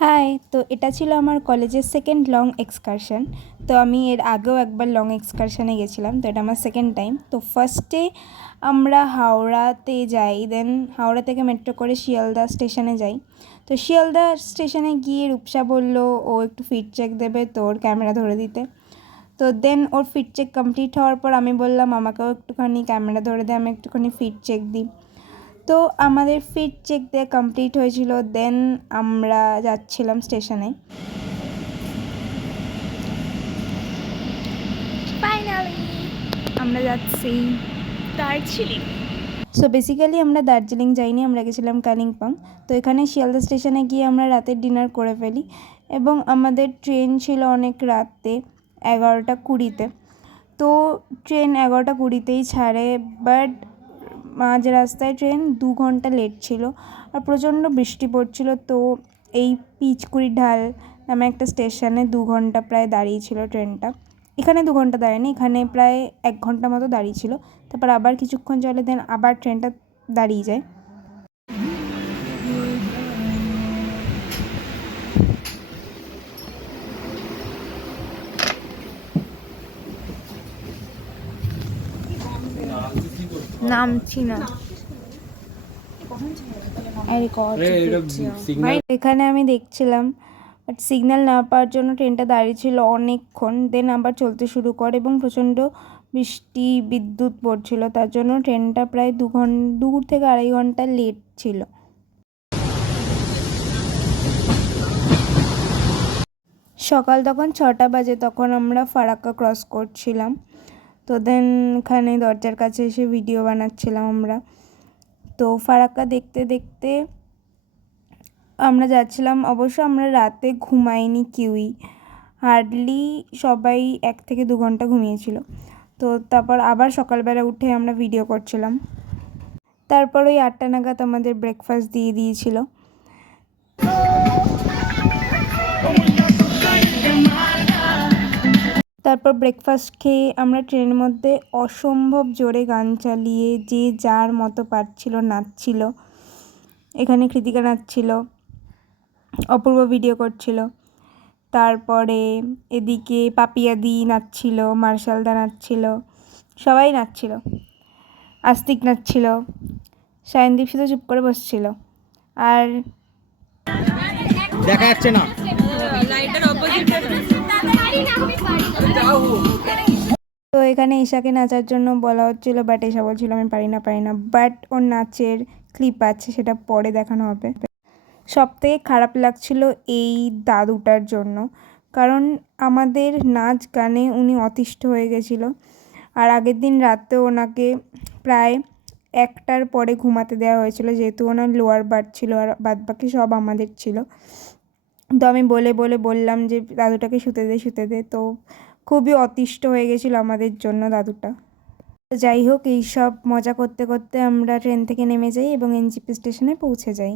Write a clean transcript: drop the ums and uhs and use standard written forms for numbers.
High, তো এটা ছিল আমার কলেজের সেকেন্ড লং এক্সকারশন। তো আমি এর আগেও একবার লং এক্সকারশনে গেছিলাম, তো এটা আমার সেকেন্ড টাইম। তো ফার্স্টে আমরা হাওড়াতে যাই, দেন হাওড়া থেকে মেট্রো করে শিয়ালদা স্টেশনে যাই। তো শিয়ালদা স্টেশনে গিয়ে রূপসা বলল ও একটু ফিট চেক দেবে তোর ক্যামেরা ধরে দিতে। তো দেন ওর ফিট চেক কমপ্লিট হওয়ার পর আমি বললাম আমাকেও একটুখানি ক্যামেরা ধরে দে, আমি একটুখানি ফিট চেক দিই। তো আমাদের ফিট চেক দেওয়া কমপ্লিট হয়েছিল, দেন আমরা যাচ্ছিলাম স্টেশনে। ফাইনালি আমরা যাচ্ছি দার্জিলিং। সো বেসিক্যালি আমরা দার্জিলিং যাইনি, আমরা গেছিলাম কালিম্পং। তো এখানে শিয়ালদা স্টেশনে গিয়ে আমরা রাতের ডিনার করে ফেলি এবং আমাদের ট্রেন ছিল অনেক রাতে 11টা 20-তে। তো ট্রেন 11টা 20-তেই ছাড়ে, বাট মাঝ রাস্তায় ট্রেন 2 ঘন্টা লেট ছিল আর প্রচণ্ড বৃষ্টি পড়ছিল। তো এই পিচকুড়ি ঢাল নামে একটা স্টেশনে 2 ঘন্টা প্রায় দাঁড়িয়েছিল ট্রেনটা। এখানে 2 ঘন্টা দাঁড়ায়নি, এখানে প্রায় 1 ঘন্টা মতো দাঁড়িয়েছিল। তারপর আবার কিছুক্ষণ চলে, দেন আবার ট্রেনটা দাঁড়িয়ে যায়। নামছি না, এখানে আমি দেখছিলাম, বাট সিগন্যাল না পাওয়ার জন্য ট্রেনটা দাঁড়িয়ে ছিল অনেকক্ষণ। দেন আবার চলতে শুরু করে এবং প্রচণ্ড বৃষ্টি বিদ্যুৎ পড়ছিল, তার জন্য ট্রেনটা প্রায় 2 থেকে 2.5 ঘন্টা লেট ছিল। সকাল তখন 6টা বাজে, তখন আমরা ফারাক্কা ক্রস করছিলাম। তো দেন এখানে দরজার কাছে এসে ভিডিও বানাচ্ছিলাম আমরা। তো ফারাক্কা দেখতে দেখতে আমরা যাচ্ছিলাম। অবশ্য আমরা রাতে ঘুমাইনি কেউই, হার্ডলি সবাই 1 থেকে 2 ঘন্টা ঘুমিয়েছিল। তো তারপর আবার সকালবেলা উঠে আমরা ভিডিও করছিলাম। তারপর ওই 8টা নাগাদ আমাদের ব্রেকফাস্ট দিয়ে দিয়েছিল। তারপর ব্রেকফাস্ট খেয়ে আমরা ট্রেনের মধ্যে অসম্ভব জোরে গান চালিয়ে যে যার মতো পারছিল নাচছিল। এখানে কৃতিকা নাচছিল, অপূর্ব ভিডিও করছিল, তারপরে এদিকে পাপিয়াদি নাচছিল, মার্শালদা নাচছিল, সবাই নাচছিল, আস্তিক নাচছিল, সায়নদীপ শুধু চুপ করে বসছিল। আর দেখা যাচ্ছে না, তো এখানে ঈশাকে নাচার জন্য বলা হচ্ছিল, বাট ঈশা বলছিল আমি পারি না। বাট ওর নাচের ক্লিপ আছে, সেটা পরে দেখানো হবে। সবথেকে খারাপ লাগছিল এই দাদুটার জন্য, কারণ আমাদের নাচ গানে উনি অতিষ্ঠ হয়ে গেছিল। আর আগের দিন রাতেও ওনাকে প্রায় 1টার পরে ঘুমাতে দেওয়া হয়েছিল, যেহেতু ওনার লোয়ার বার্থ ছিল আর বাদবাকি সব আমাদের ছিল। তো আমি বললাম যে দাদুটাকে শুতে দে। তো খুবই অতিষ্ঠ হয়ে গেছিলো আমাদের জন্য দাদুটা। যাই হোক, এইসব মজা করতে করতে আমরা ট্রেন থেকে নেমে যাই এবং এনজিপি স্টেশনে পৌঁছে যাই।